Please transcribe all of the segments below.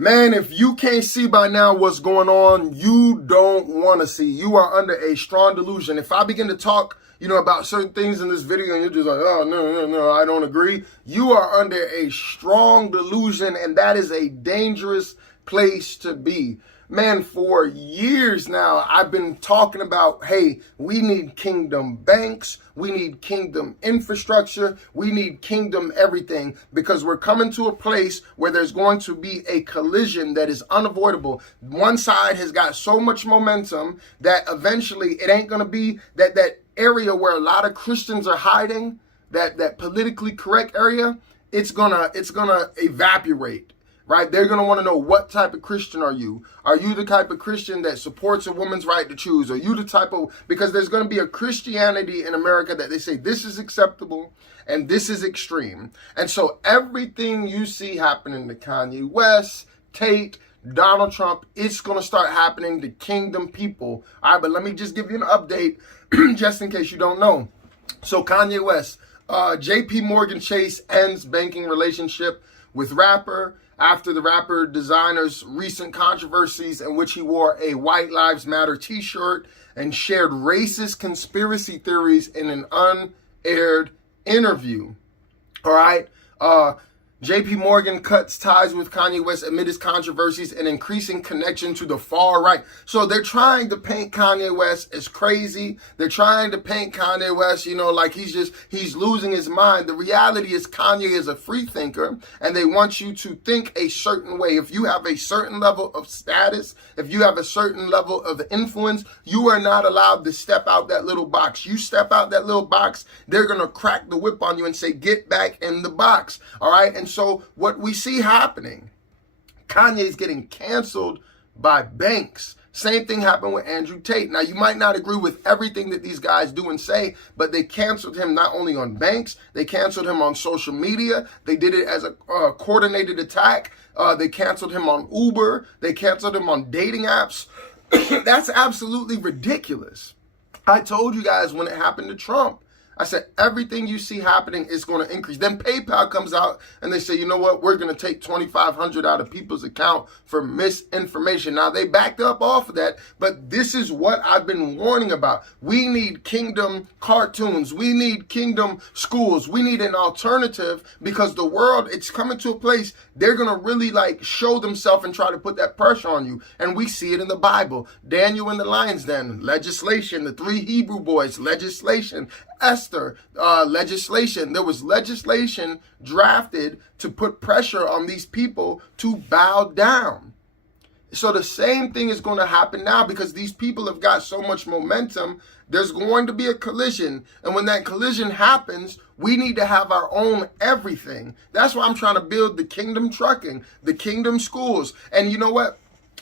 Man, if you can't see by now what's going on, you don't want to see. You are under a strong delusion. If I begin to talk, about certain things in this video and you're just like, oh, no, I don't agree. You are under a strong delusion, and that is a dangerous place to be. Man, for years now, I've been talking about, hey, we need kingdom banks. We need kingdom infrastructure. We need kingdom everything, because we're coming to a place where there's going to be a collision that is unavoidable. One side has got so much momentum that eventually it ain't going to be that area where a lot of Christians are hiding, that politically correct area. It's gonna evaporate. Right? They're going to want to know, what type of Christian are you? Are you the type of Christian that supports a woman's right to choose? Are you the type of, because there's going to be a Christianity in America that they say this is acceptable and this is extreme. And so everything you see happening to Kanye West, Tate, Donald Trump, it's going to start happening to kingdom people. All right, but let me just give you an update just in case you don't know. So Kanye West, JP Morgan Chase ends banking relationship with rapper after the rapper designer's recent controversies in which he wore a White Lives Matter t-shirt and shared racist conspiracy theories in an unaired interview. All right. JP Morgan cuts ties with Kanye West amid his controversies and increasing connection to the far right. So they're trying to paint Kanye West as crazy. They're trying to paint Kanye West, like he's losing his mind. The reality is Kanye is a free thinker, and they want you to think a certain way. If you have a certain level of status, if you have a certain level of influence, you are not allowed to step out that little box. You step out that little box, they're going to crack the whip on you and say, get back in the box. All right. And so what we see happening, Kanye's getting canceled by banks. Same thing happened with Andrew Tate. Now, you might not agree with everything that these guys do and say, but they canceled him not only on banks, they canceled him on social media. They did it as a coordinated attack. They canceled him on Uber. They canceled him on dating apps. That's absolutely ridiculous. I told you guys when it happened to Trump, I said, everything you see happening is going to increase. Then PayPal comes out and they say, you know what? We're going to take $2,500 out of people's account for misinformation. Now, they backed up off of that, but this is what I've been warning about. We need kingdom cartoons. We need kingdom schools. We need an alternative, because the world, it's coming to a place they're going to really show themselves and try to put that pressure on you. And we see it in the Bible. Daniel in the lion's den, legislation. The 3 Hebrew boys, legislation. Esther, legislation. There was legislation drafted to put pressure on these people to bow down. So the same thing is going to happen now, because these people have got so much momentum. There's going to be a collision. And when that collision happens, we need to have our own everything. That's why I'm trying to build the kingdom trucking, the kingdom schools. And you know what?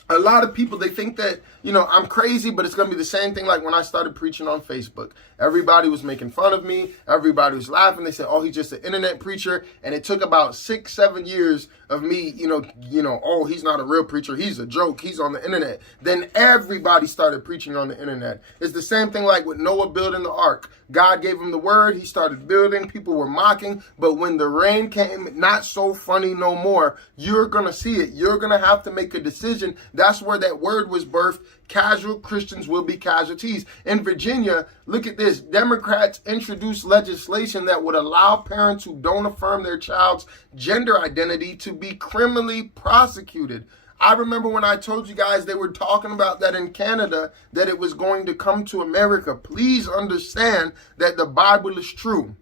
A lot of people, they think that, I'm crazy, but it's going to be the same thing like when I started preaching on Facebook. Everybody was making fun of me. Everybody was laughing. They said, oh, he's just an internet preacher. And it took about 6-7 years of me, oh, he's not a real preacher. He's a joke. He's on the internet. Then everybody started preaching on the internet. It's the same thing like with Noah building the ark. God gave him the word. He started building. People were mocking. But when the rain came, not so funny no more. You're going to see it. You're going to have to make a decision. That's where that word was birthed. Casual Christians will be casualties. In Virginia, look at this. Democrats introduced legislation that would allow parents who don't affirm their child's gender identity to be criminally prosecuted. I remember when I told you guys they were talking about that in Canada, that it was going to come to America. Please understand that the Bible is true.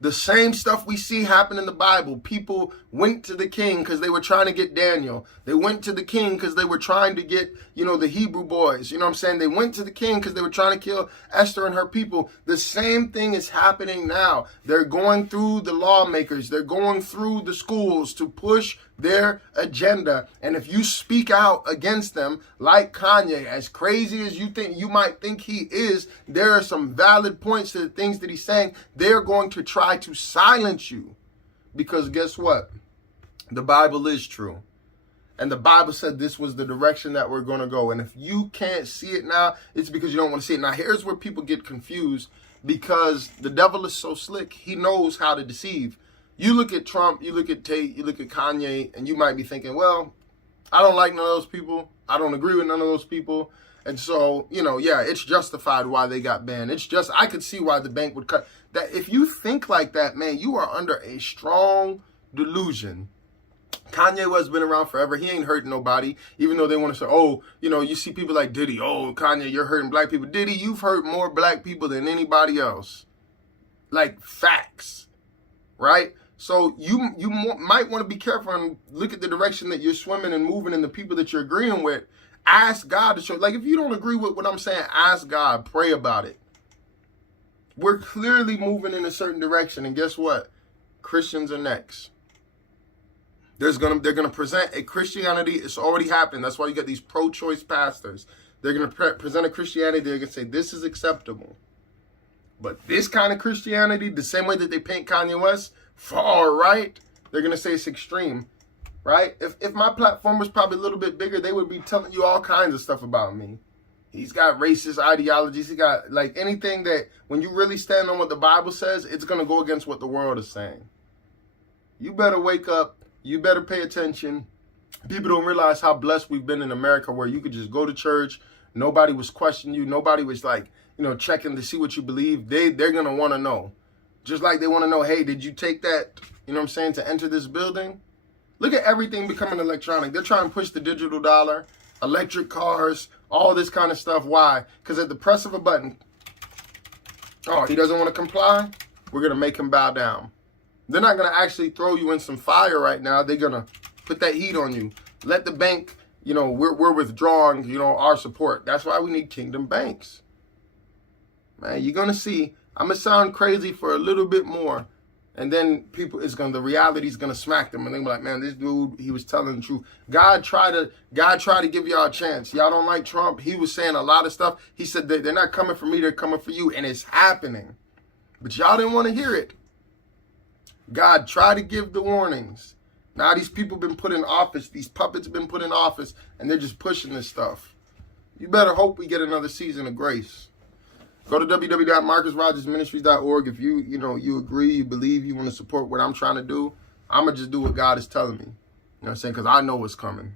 The same stuff we see happen in the Bible. People went to the king because they were trying to get Daniel. They went to the king because they were trying to get, the Hebrew boys. You know what I'm saying? They went to the king because they were trying to kill Esther and her people. The same thing is happening now. They're going through the lawmakers. They're going through the schools to push their agenda. And if you speak out against them, like Kanye, as crazy as you might think he is, there are some valid points to the things that he's saying. They're going to try to silence you, because guess what? The Bible is true. And the Bible said this was the direction that we're going to go. And if you can't see it now, it's because you don't want to see it. Now, here's where people get confused, because the devil is so slick. He knows how to deceive. You look at Trump, you look at Tate, you look at Kanye, and you might be thinking, well, I don't like none of those people. I don't agree with none of those people. And so, yeah, it's justified why they got banned. It's just, I could see why the bank would cut. That if you think like that, man, you are under a strong delusion. Kanye West been around forever. He ain't hurting nobody, even though they want to say, oh, you see people like Diddy. Oh, Kanye, you're hurting black people. Diddy, you've hurt more black people than anybody else. Like, facts, right? So you might want to be careful and look at the direction that you're swimming and moving and the people that you're agreeing with. Ask God to show. Like, if you don't agree with what I'm saying, ask God. Pray about it. We're clearly moving in a certain direction. And guess what? Christians are next. They're gonna present a Christianity. It's already happened. That's why you got these pro-choice pastors. They're gonna present a Christianity. They're gonna say this is acceptable. But this kind of Christianity, the same way that they paint Kanye West, far right, they're gonna say it's extreme, right? If my platform was probably a little bit bigger, they would be telling you all kinds of stuff about me. He's got racist ideologies. He got like anything that when you really stand on what the Bible says, it's gonna go against what the world is saying. You better wake up. You better pay attention. People don't realize how blessed we've been in America, where you could just go to church. Nobody was questioning you. Nobody was like, checking to see what you believe. They're going to want to know. Just like they want to know, hey, did you take that, to enter this building? Look at everything becoming electronic. They're trying to push the digital dollar, electric cars, all this kind of stuff. Why? Because at the press of a button, oh, he doesn't want to comply? We're going to make him bow down. They're not going to actually throw you in some fire right now. They're going to put that heat on you. Let the bank, we're withdrawing, our support. That's why we need kingdom banks. Man, you're going to see. I'm going to sound crazy for a little bit more. And then the reality's going to smack them. And they're like, man, this dude, he was telling the truth. God tried to give y'all a chance. Y'all don't like Trump. He was saying a lot of stuff. He said that they're not coming for me. They're coming for you. And it's happening. But y'all didn't want to hear it. God tried to give the warnings. Now these people been put in office. These puppets been put in office, and they're just pushing this stuff. You better hope we get another season of grace. Go to www.marcusrogersministries.org. If you agree, you believe, you want to support what I'm trying to do, I'm going to just do what God is telling me. You know what I'm saying? Because I know what's coming.